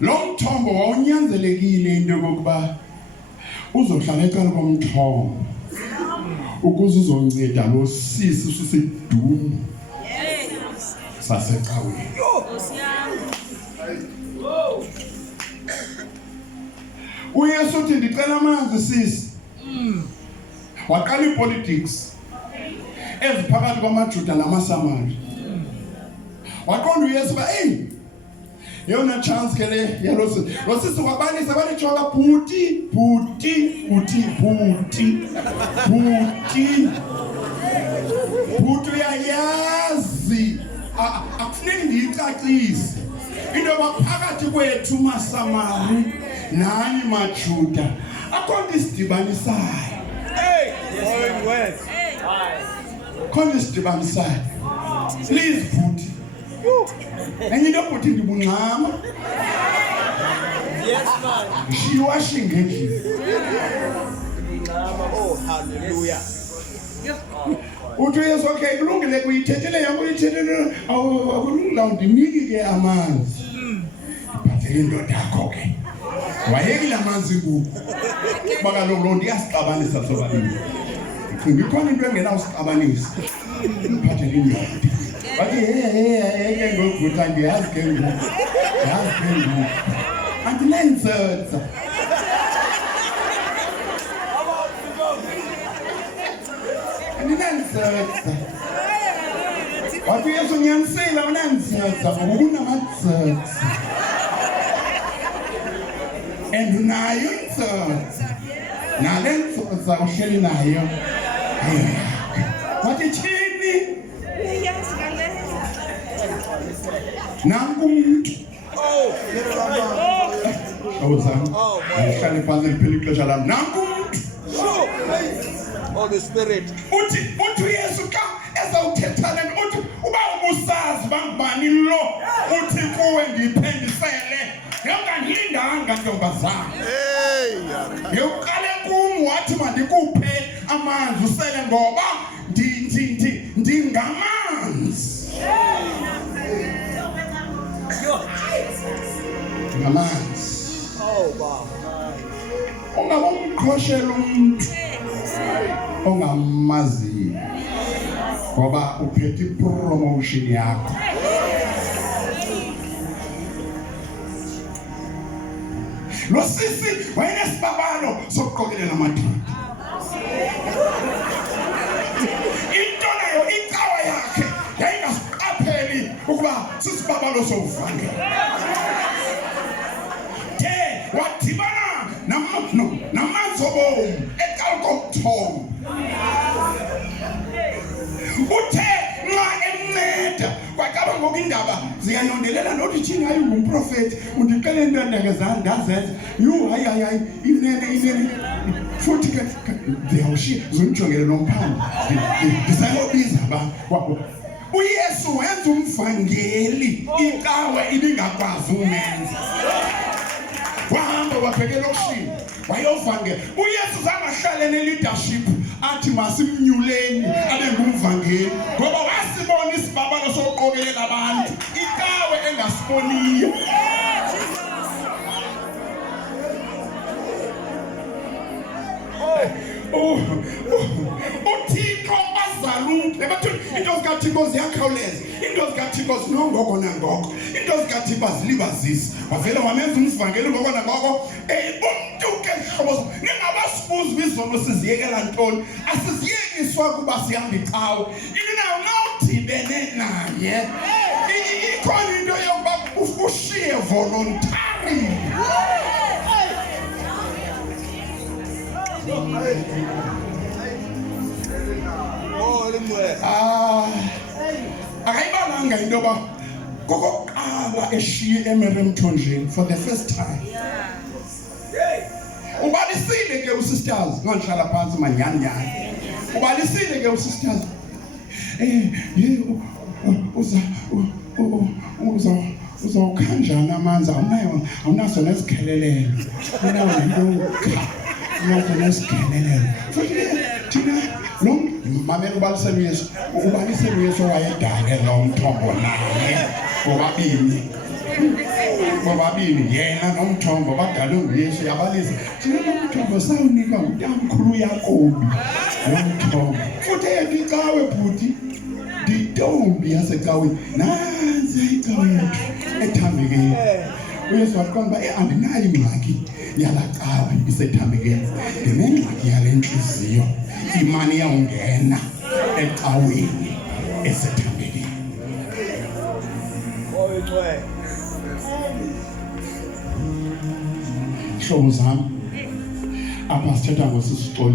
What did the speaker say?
Lo mthombo wawunyanzelekile into yokuba uzohlala eqala komthombo ukuze uzonceda lo sisi usisedumo sasecaweni. uYesu uthi ndicela amanzi sisi. Waqala ipolitics eziphakathi kwamaJuda namaSamari. Waqonda uYesu ba yona chance ke le yalosi losisi wabanisa balijola bhuti uyayazi akufuneki ndiyicacise into baphakathi kwethu maSamari nani maJuda akhona isidibanisayo. Khona isidibanisayo. Please bhuti. Enye into bhuti ndibungxama. Yes man. Shiwashing endlini. Oh hallelujah. Uthi yes okay kulungile kuyithethele yakho uyithethele akulungile undiniki ke amanzi. Bathele indoda yakho ke. Wayekile amanzi kuku. Baka lo ndiyasixabanisa sobabili. Ngikhona into engenawusixabanisa. Bathele indoda. Bathi hey ngokutha ngiyazi ke ngoku. Yazi ke ngoku. Andinensetsa. Andinensetsa. Wathi Yesu ngiyanisela unensetsa ngokunamatsetsa. And unayo insetsa. Nale nsetsa uhleli nayo. Wathi chini. Nanku umuntu. Awuzami. Ngihlale phansi liphela ixesha lami. Nanku umuntu. Holy Spirit. Uthi Yesu xa ezawuthetha lento uthi uba ubusazi bangubani lo uthi kuwe ndiphendisele ngangilindanga ntombazana. Ngiyuqale kum wathi mandikuphe amanzi usele ngoba ndingamanzi. Ngamanzi. Oh wow. Ungabomqhoshela umuntu ongamaziyo ngoba uphethe promotion yakho. Lo sisi wayenesibabalo sokuqokelela amadoda. Into nayo icawa yakhe yayingasiqapheli ukuba sisibabalo sovangela. Wadibana namanzi obomu eqala komthombo. Uthe nxa emnceda kwaqaba ngoku indaba ziyayondelela nothi thina hayi ngumprofeti undixele into endakezana ndazenza hayi inene futhi ke ndiyawushiya zonijongele nomphandi ndisayobiza uYesu wenza umvangeli icawe ibingakwazi umenza. Wahamba wabhekela okushini wayovangela. uYesu zangahlale ne-leadership athi masimnyuleni abe ngumvangeli ngoba wasibona isibabalo sokuqokelela abantu icawe engasiboniyo. uThixo azalumntu ebathi into zikaThixo ziyakhawuleza, into zikaThixo zinongoko nangoko, into zikaThixo azilibazisi. Wavele wamenza umvangeli ngoko nangoko. Umntu ke hlobo ningabasibuzi bizono siziyekela ntoni, asiziyekiswa kuba sihamba icawe. Inayo nawudibene naye ikhona into yokuba ushiye voluntary. Akayibalanga into yoba kokokuqala eshiye eMeremthonjeni for the first time. Ubalisile ke usisters ngonhlala phansi manyanyana. Ubalisile ke usisters. Uzawukhanjana amanzi awunaso nesikhelelelo. Unawo nento unawo nesikhelelelo. Thina lo mamela ubalisele Yesu. Ubalisele Yesu wayedale lo mthombo naye bobabini. bobabini yena nomthombo badalwe nguYesu yabalisa thina nomthombo sawunika ngutamkhulu Yakobi nomthombo futhi ethi cawe bhuti nditombi yasecaweni nansi icawe yethu ethambekeni uYesu waqonda uba andinayo ingxaki yala cawe isethambekeni ndinengxaki yale ntliziyo imani iyawungena ecaweni esethambekeni. Hlobo zami apha sithetha ngosisixoli